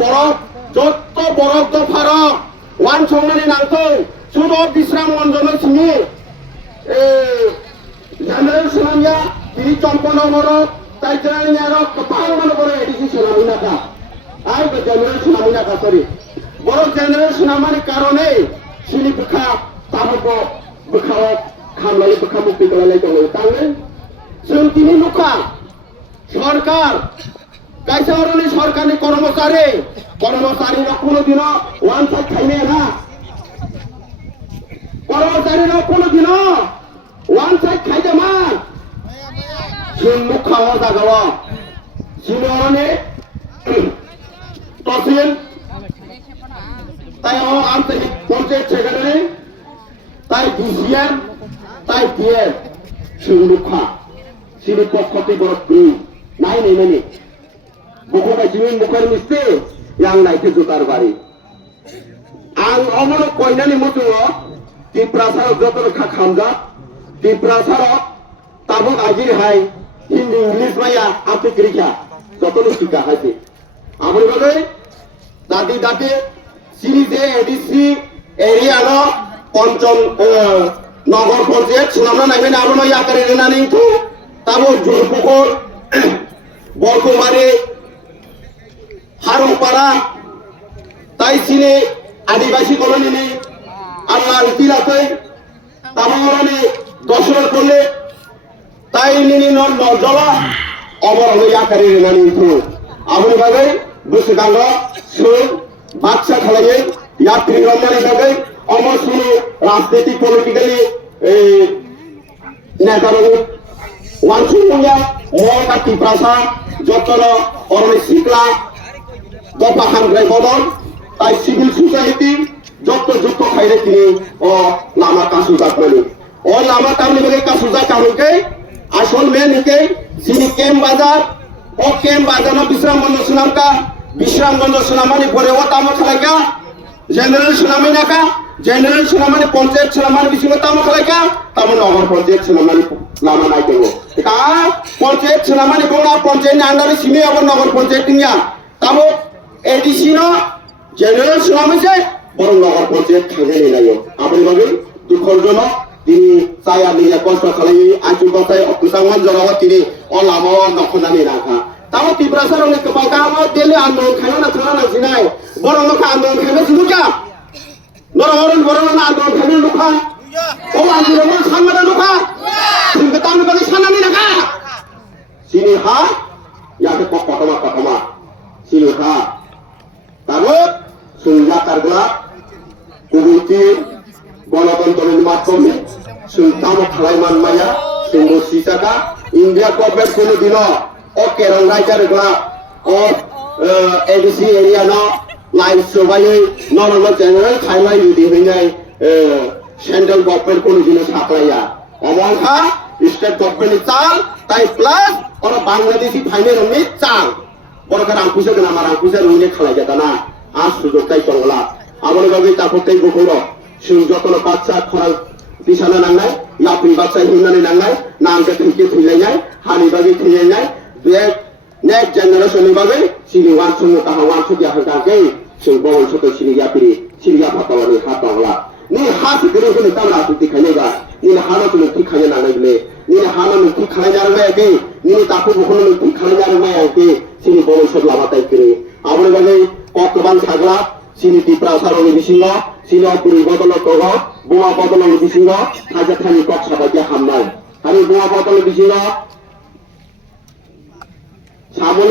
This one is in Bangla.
বরফ দফারক ওয়ান সংनानै नांगौ सुद বিশ্রাম মঞ্জনের সিনি জেনারেল সুনামিয়া তিনি চম্পনগর তাই জেনারেল গোबां মনে করে এডিসি সুনামি নাকা আর জেনারেল সুনামি নাকা সরি বড় জেনারেল সুনামির কারণে সিনি বুখা তাবো বুখাও খামলাই বুখা মুক্তি করালাই দङ তাহলে जों दिनै नुखा সরকার কাইসারনি সরকারি কর্মচারীরা কোনোদিনও ওয়ান সাইড খাইনে না কর্মচারীরা কোনোদিনও ওয়ান সাইড খাইতে মা जों नुखा ও জায়গাও সিনিয়রনি তহসিল তাই ও আন্তরিক পঞ্চায়েত সেক্রেটারি তাই ডিসিএম তাই ডিএম जों नुखा सिनि पक्षति बरफनि नाय नायनानै बखौबाय जिमिन मुखर मिस्ते yang नायथे जुतार बारि आं अमन कयनानि मुजुङो तिप्रासार जतन खामजा तिप्रासार ताबो आजिर हाय हिंदी इंग्लिश माया आफिक्रिका जतन शिका हायते आमनि बागै दादी सिनि जे एडिसि एरिया न पञ्चम नगर पञ्चायत सुनामना नायबाय आमनो याकारि रेनानै थु ताबो जरपुकुर बरकुमारी हारंपारा ताई सिने आदिवासी कलोनी आल्लाह तिलाते ताबोरनि दशरथ करले ताई निनि नजला अबरनो याकारि रेनानै थु आमनि बागै गोसोखांग सो बाक्सा खालायै यात्रि रमनानि बागै अमर सुनु राजनीतिक पलिटिकली नेतारनि वानसुंया मौका तिप्रासा जतन अरनि सिक्ला दफा हामग्राय बदल ताई सिविल सोसाइटी जत जुक्त खाइरे तिनि ओ लामा कासुजाकमानि ओ लामा कामनि बगे कासुजाकामके आसल मेन हिके सिनि केम बाजार ओ केम बाजार न विश्रामगंज सुनामानि परे ओ तामा खालायका जनरल सुनामी नाका जनरल सुनामानि पंचायत सुनामानि बिसिङाव तामा खालायका तामा नगर पंचायत सुनामानि लामा नायदों का पंचायत सुनामानि बंगा पंचायतनि आन्डारे सिमे अब नगर पंचायतनिया ताबो एडिसि न जनरल सुनामी जे बर नगर पंचायत खांनानै लायो आबनि बागै दुखरजनक दिनै साया निया कष्ट खालायै आंचु बासाय अकुसांवन जरावा तिनि अ लामा नखनानै राखा ताबो तिप्रासारनि गोबां दिल्ली आन्दोलन खायना थाना जिनाय बर नखा आन्दोलन खायना जिनुका नरहरन बरन आन्दोलन खायना नखा ओ आन्दोलन सानना नखा जों तामनि बागै साननानै नाका सिनि हा याके पकमा सिनि हा ताबो सुंजा कारग्ला कुबुति गणतन्त्रनि माध्यमे सुंताम खालायमान माया सुंगो सिसाका इंडिया गभर्नमेंट कोनो दिनो ओ केरल राइजार ग्ला ओ एडिसि एरिया न लाइन सोबायै नरल जनरल खायलाय युदि हैनाय सेंट्रल गभर्नमेंट कोनो दिनो साप्लाया अमंखा स्टेट गभर्नमेंट चाल ताई प्लस और बांग्लादेशी फाइनेरनि चाल बरका रांखुसा गना मा रांखुसा रुने खालाय जाताना आ सुजोग ताई तंगला आमनि बागै ताफोरथाय बखौर जों जतन बाच्चा खराल बिसाना नांनाय यापि बाच्चा हिमनानै नांनाय नांगो थैके थैलायनाय हानि बागै थैलायनाय बे नेक्स्ट जेनेरेशननि बागै सिनि वानसुंनो ताहा वानसुदिया हागागै जों बवल सतो सिनि यापिरि सिनि याफातावनि हातावला नि हास गरे होनो तामरा तुति खायनायबा नि हानो तुनो थि खायना नांनायले नि हानो थि खायना नांबायके नि ताखौ बखौनो थि खायना नांबायके सिनि बवल सत लाबाताय किरे आबनि बागै कतबान थागला सिनि तिप्रासारनि बिसिङ सिनि पुरि बदल तग बुवा बदलनि बिसिङ हाजाथानि कक्षा बायदि हामनाय आरो बुवा बदलनि बिसिङ सामने